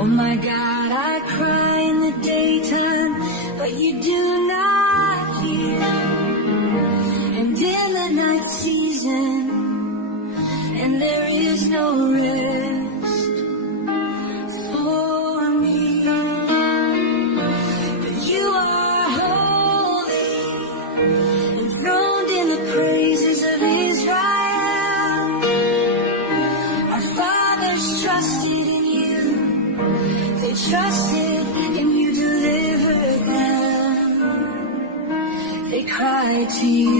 Oh my God, I cry in the daytime, but you do not hear. And in the night season, and there is no rest for me. But you are holy, enthroned in the praises of Israel. Our fathers trusted in you, they trusted and you delivered them. They cried to you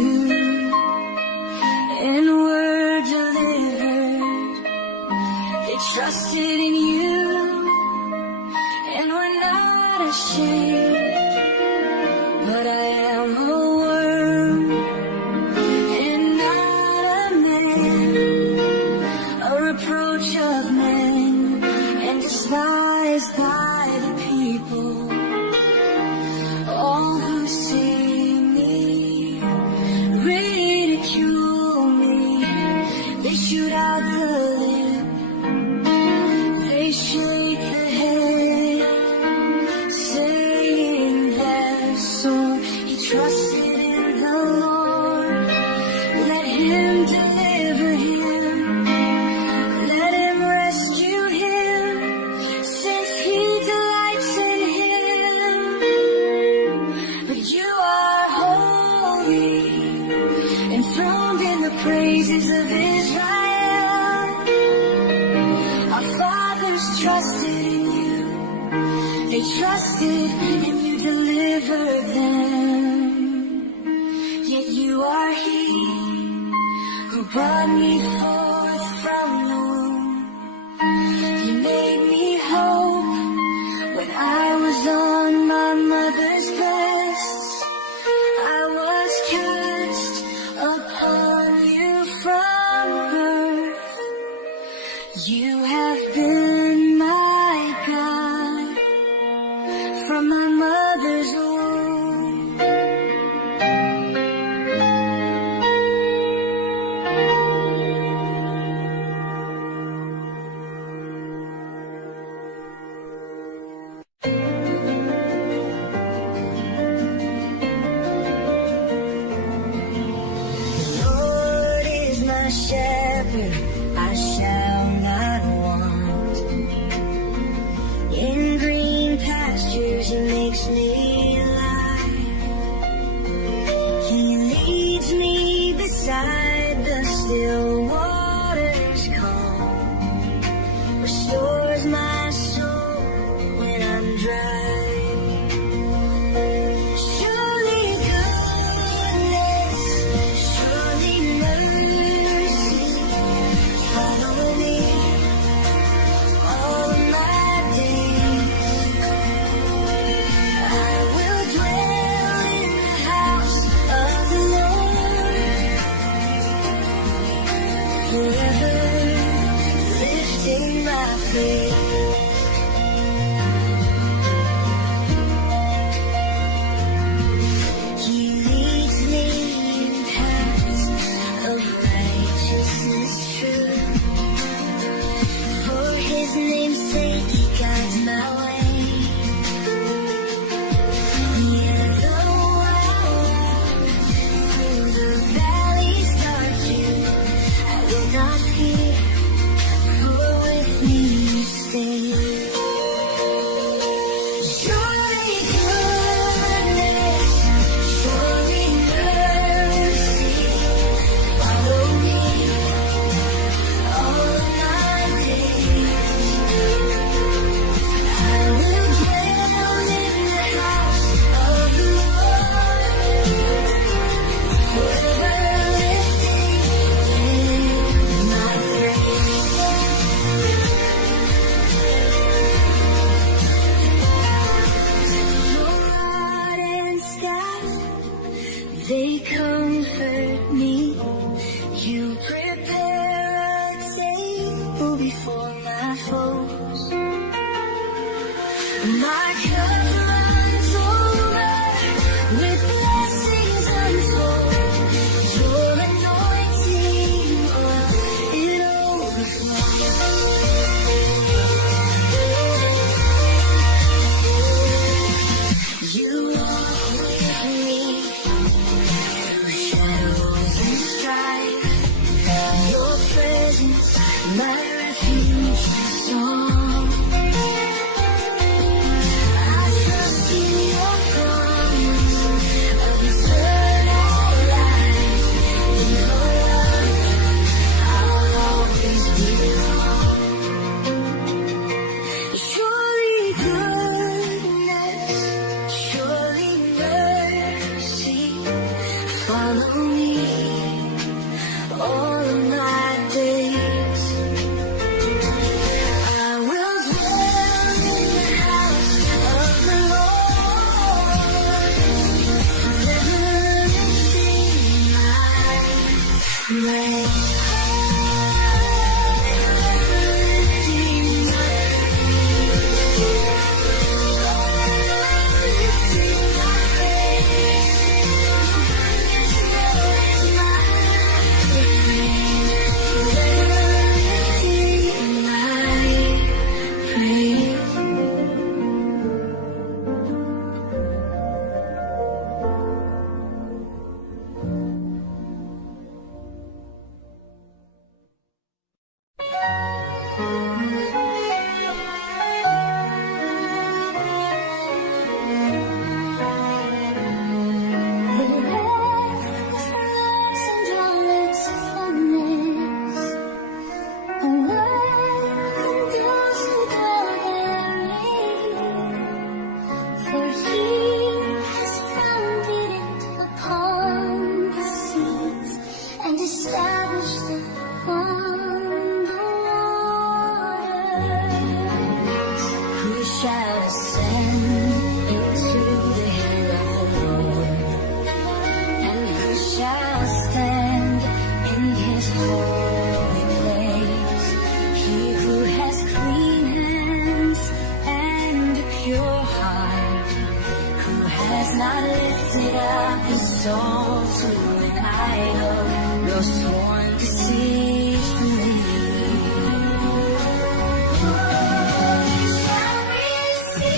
and were delivered. They trusted in you and were not ashamed. But I am a worm and not a man, a reproach of men and despised by the people. All who see me ridicule me. They shoot out the lip, they shake the head, saying that sore he trusted in the Lord. Let him deliver him, let him rescue him, since he delights in him. But you are holy, enthroned in the praises of Israel. Our fathers trusted in you, they trusted and you delivered them. Yet you are he who brought me forth from the womb. You made me hope when I was on my mother's breast. I was cast upon you from birth. You have been my God from my mother's womb. The Lord is my shepherd, I shall not want. In green pastures he makes me lie. He leads me beside the still waters calm. Restores my soul when I'm dry. Surely goodness, surely mercy follow me all my days. I will dwell in the house of the Lord forever, lifting my praise. He leads me in paths of righteousness true. For his name's sake he guides my way. Yea, though I walk through the valley's dark view, I will not fear, for with me you stay. Surely goodness, surely mercy follow me all my days. I will dwell in the house of the Lord forever, lifting my praise. Your rod and staff, they comfort me. You prepare a table before my foes. My cup runs over with blessings untold. Your anointing oil, it overflows. not lifted up his soul to an idol, nor sworn deceitfully. He shall receive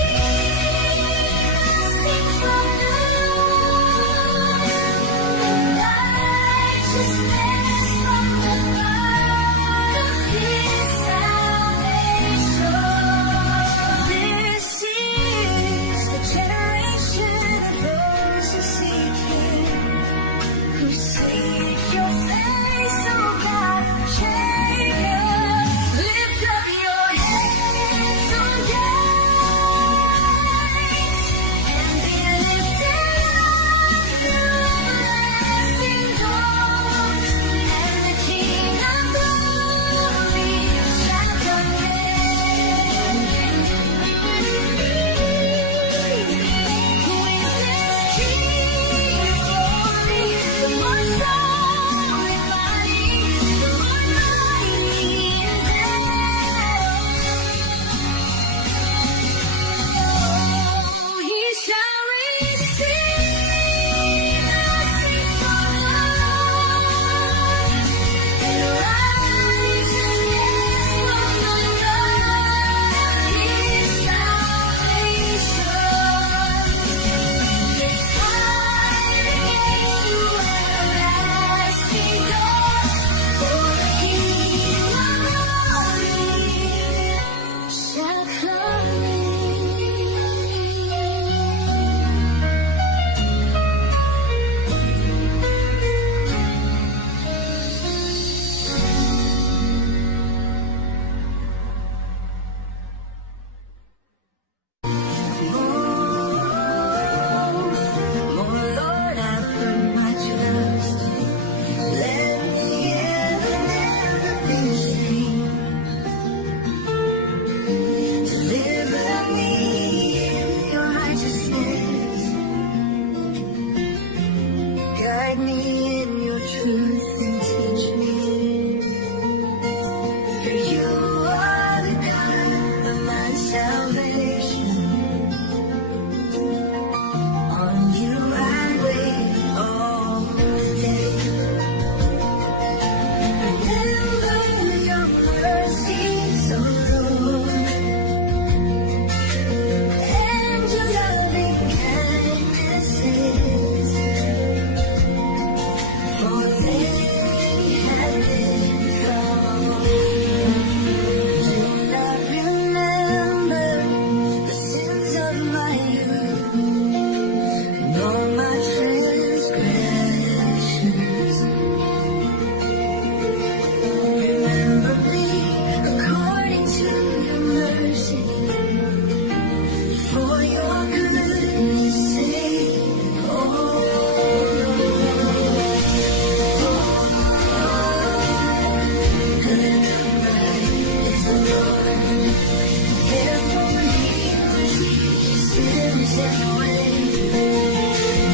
from the Lord righteousness from the God of his salvation. This is the generation of those who seek him, who seek your face, O God of Jacob. Lift up your heads, O gates, and be lifted up, you everlasting doors, and the King of glory shall come in. Who is this King of glory? The most holy body, the Lord mighty in battle. He shall receive mercy from the Lord, and righteousness from the God of his salvation. His fire gates to everlasting doors, for the King of glory shall come in. Oh Lord, I put my trust. Let me never be ashamed. Deliver me in your righteousness. Guide me in your truth and teach me. For you are the God of my salvation. On you I wait all day. Remember your mercies, O Lord, and your loving kindnesses, for they have been from you. Do not remember the sins of my youth, nor my transgressions. Remember me according to your mercy, for your goodness' sake, oh Lord. Good is the Lord, therefore he will teach sinners their way.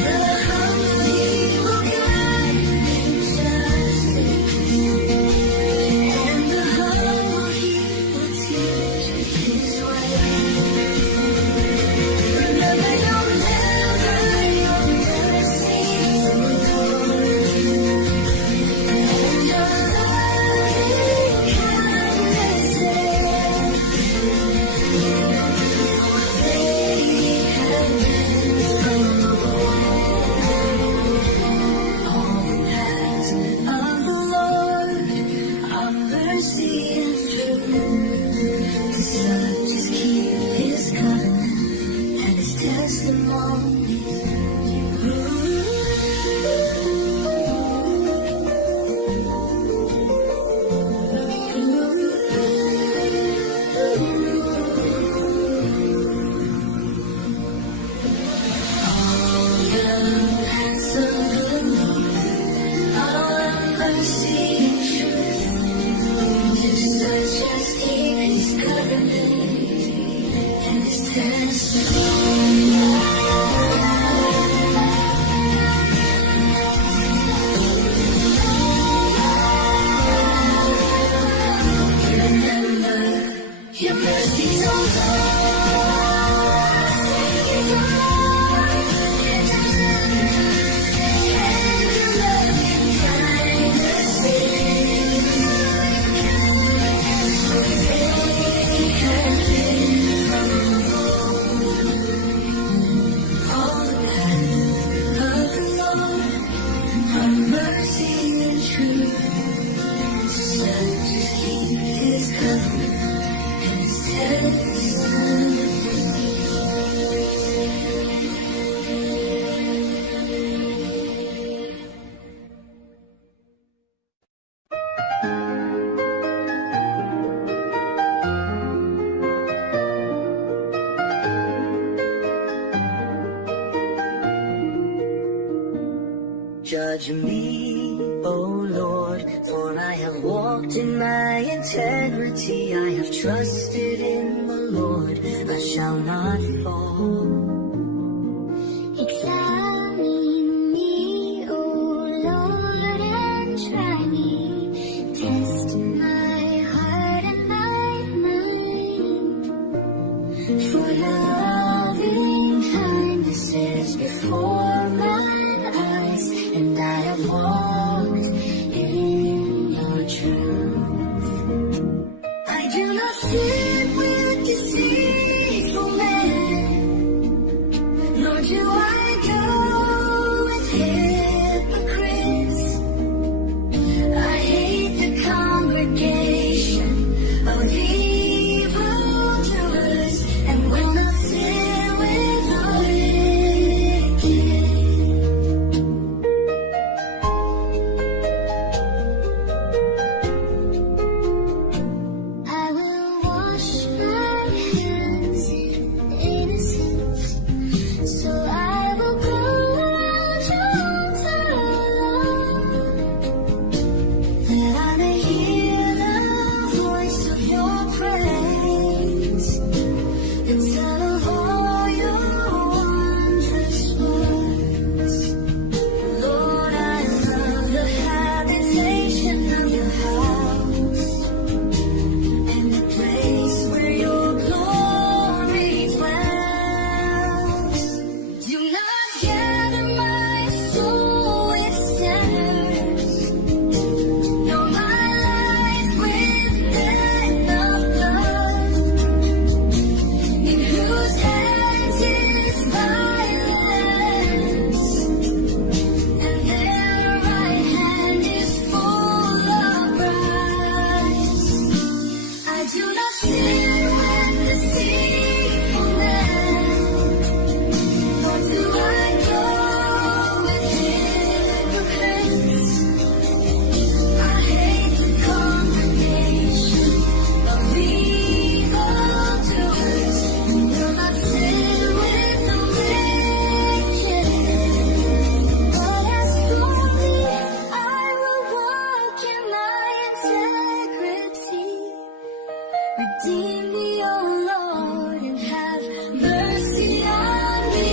The humble he will guide in justice, and the humble he will teach his way. Remember your mercies, O Lord, and your loving kindnesses, for they have been from of old. All the paths of the Lord are mercy and truth, to such as keep his covenant and his testimonies. Your mercies, O Lord, Judge me, O Lord, for I have walked in my integrity. I have trusted in the Lord, I shall not fall. Examine me, O Lord, and try me. Test my heart and my mind. For your loving kindness is before my eyes, and I have walked in your truth. I do not sit with deceitful men, nor do I go with hypocrites. I hate the congregation of evildoers, and will not sit with the wicked. I will wash my hands in innocence, so I will go around your altar alone, That I may hear the voice of your praise, and tell of all your wondrous works. Lord, I love the habitation of your house, and the place where your glory dwells. Do not gather my soul with sinners, nor my life with men of blood, in whose hands is violence, and their right hand is full of bribes. I do not sit with deceitful men, nor do I go with hypocrites. I hate the congregation of evildoers, and will not sit with the wicked. But as for me, I will walk in my integrity. Redeem me, O Lord, and have mercy on me.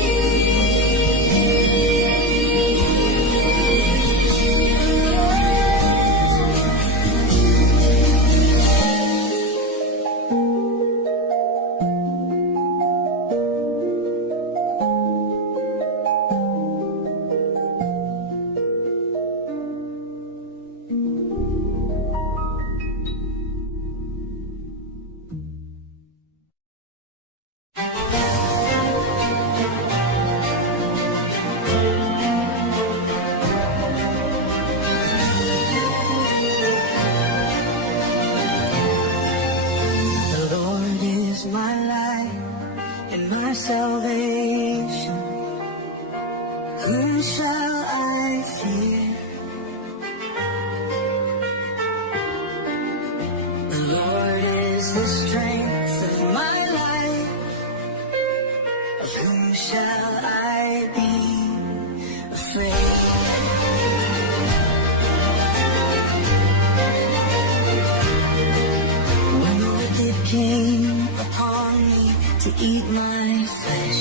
The Lord is my light and my salvation. Whom shall I fear? The Lord is the strength of my life. Of whom shall I be afraid? When the wicked came upon me to eat my flesh,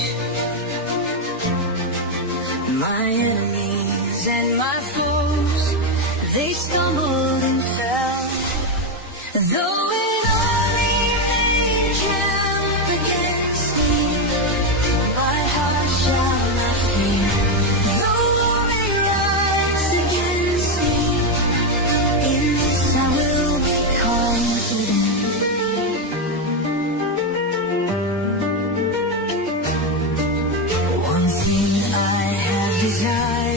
my enemies and my foes, they stumbled and fell. Though an army may encamp against me, my heart shall not fear. Though war may rise against me, in this I will be confident. One thing I have desired,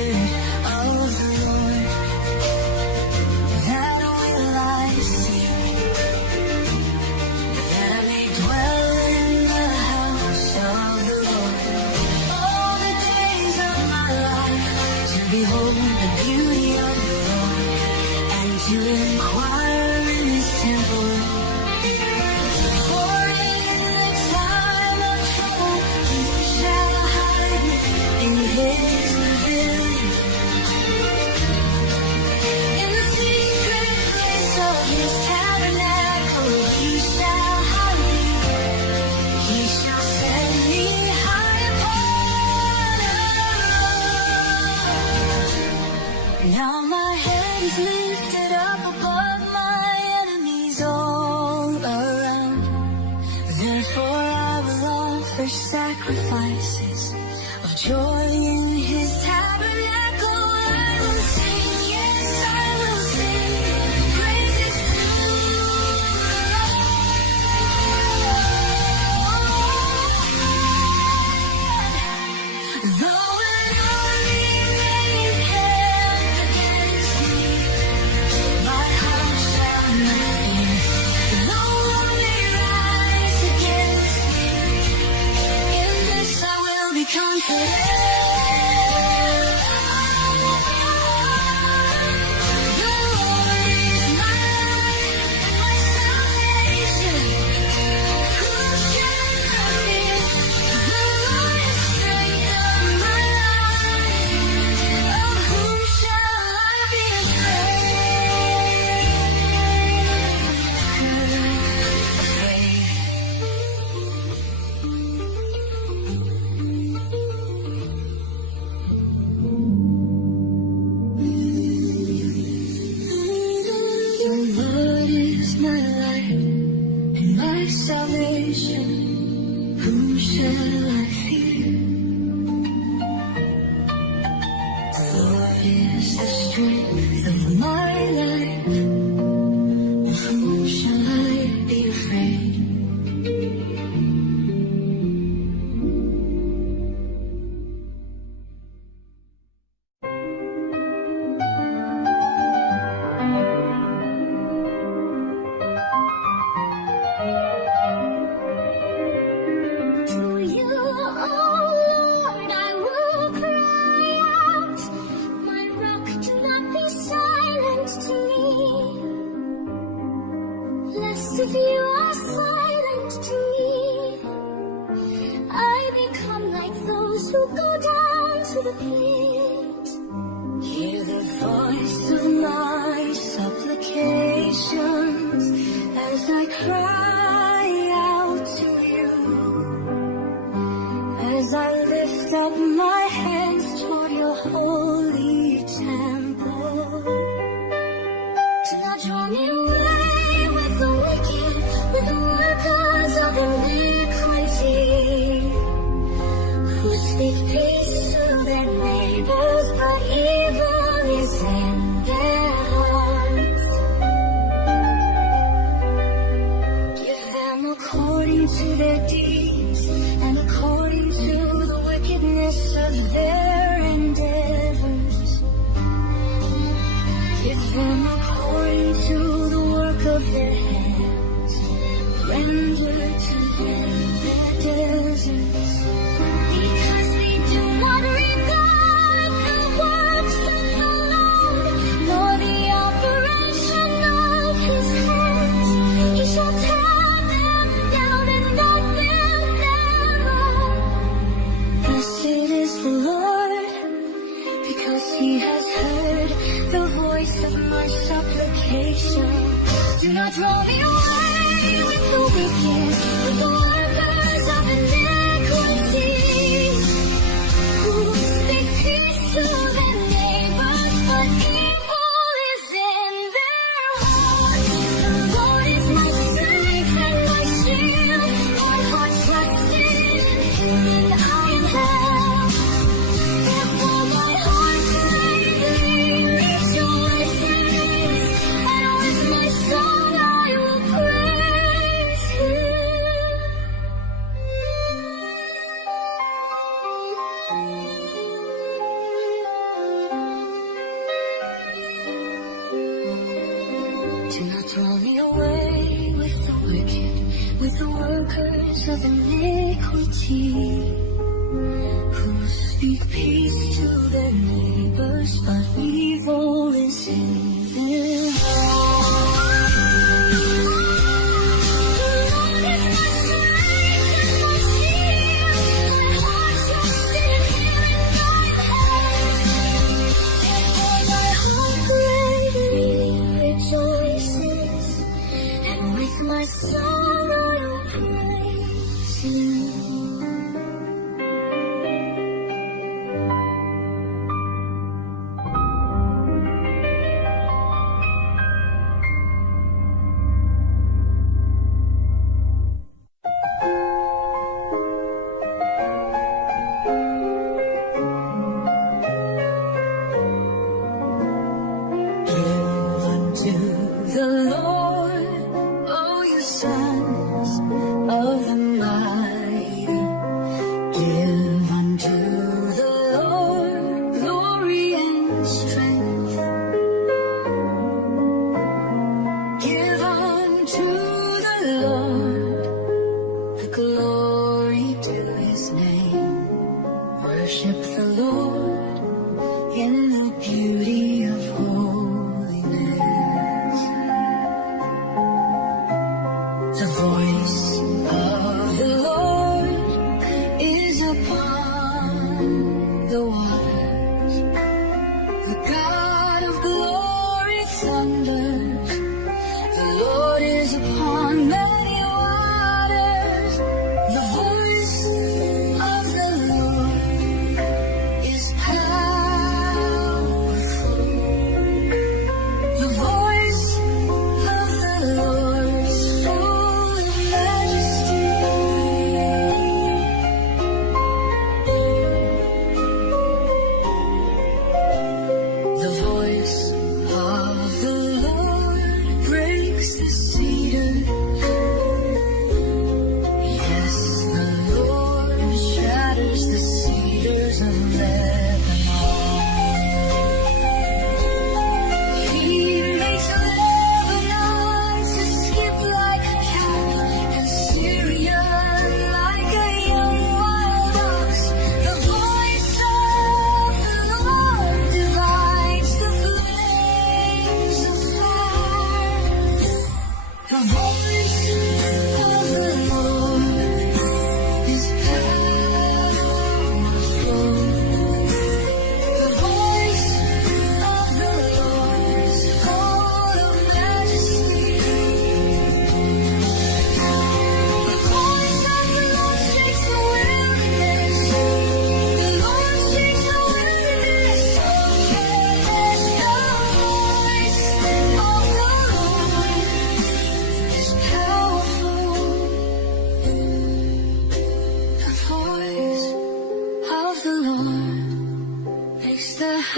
offer sacrifices of joy in his tabernacle. I will sing, yes, I will sing praises to the Lord. Though an army may encamp against me, my heart shall not fear. Though war may rise against me, in this I will be confident. The Lord is my light and my salvation. Who shall I fear? The Lord is strength of my life. Of whom shall I be The Lord is my light and my salvation. Whom shall I fear? The Lord is the strength of my life. Of whom shall I be afraid? To you, oh Lord, I will cry out. My rock, do not be silent to me. Lest if you are silent to me, I become like those who go down to the pit. Hear the voice of my supplications as I cry out to you, as I lift up my hands toward your holy temple. Do not draw me away with the wicked, with the workers of iniquity, who speak peace to their neighbors, but evil is in their hearts. Give them according to their deeds and according to the wickedness of their endeavors. Give them according to the work of their hands. Render to them their deserts. Because we do not regard the works of the Lord, nor the operation of his hands. He shall tear them down and not build them up. Blessed is the Lord, because he has heard the voice of my supplication. Do not draw me away with the wicked, with the workers of iniquity, who speak peace to their neighbors, but evil is in their hearts. The Lord is my strength and my shield. My heart trusts in him, and I am helped. Therefore my heart greatly rejoices, and with my song I will praise him. Do not draw me away with the wicked, with the workers of iniquity, who speak peace to their neighbors, but evil is in their My song I will praise you.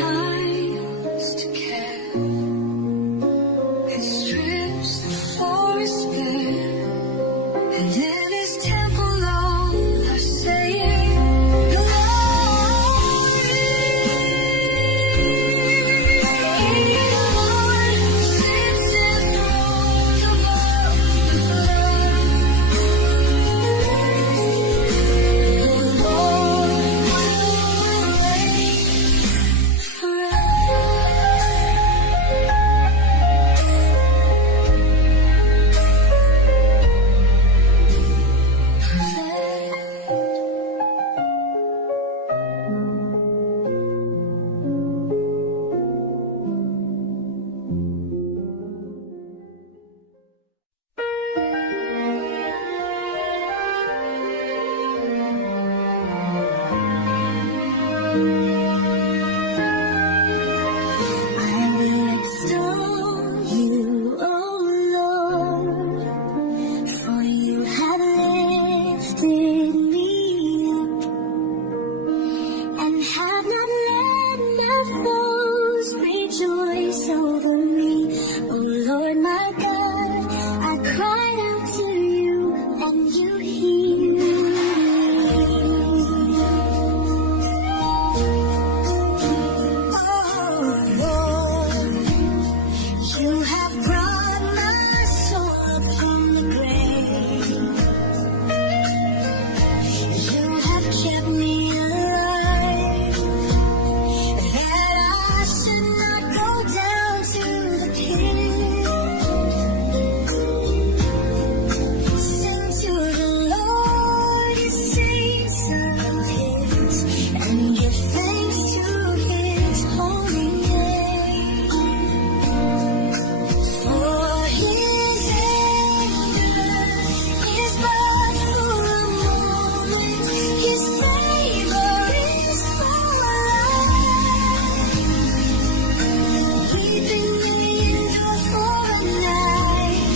I used to care. It strips the forest bare, and in his temple all are saying glory. Lord sits enthroned above the flood. The Lord will reign forever. I will extol you, O Lord, for you have lifted me up and have not let my foes rejoice over me. O Lord my God, I cried out to you and you healed me. Oh Lord, you have brought my soul up from the grave. You have kept me alive, that I should not go down to the pit. Sing to the Lord, you saints of his, and give thanks to his holy name. For his anger is but for a moment, his favor is for life. Weeping may endure for a night,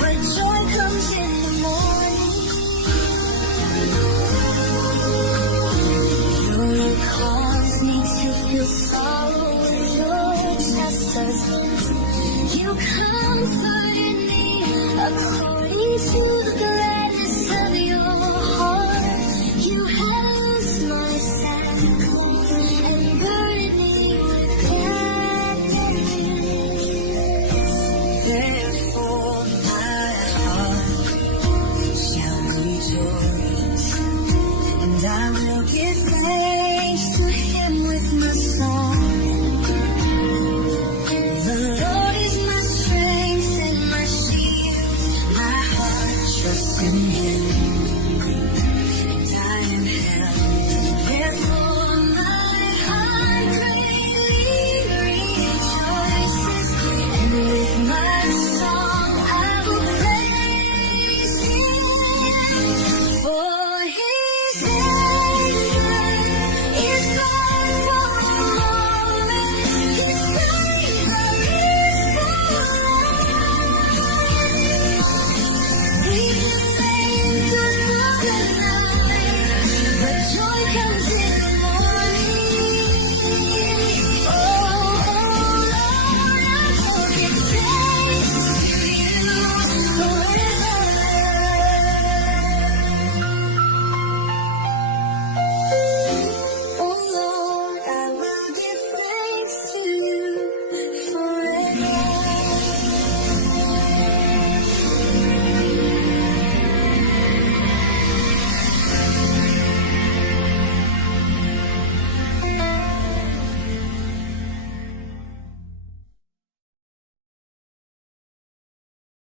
but joy comes in the morning. Your cause me to feel sorrow with your chastisement. You comforted me according to the gladness of your heart. You have loosed my sackcloth and burdened me with gladness. Therefore my heart shall rejoice, and I will give thanks to him with my song.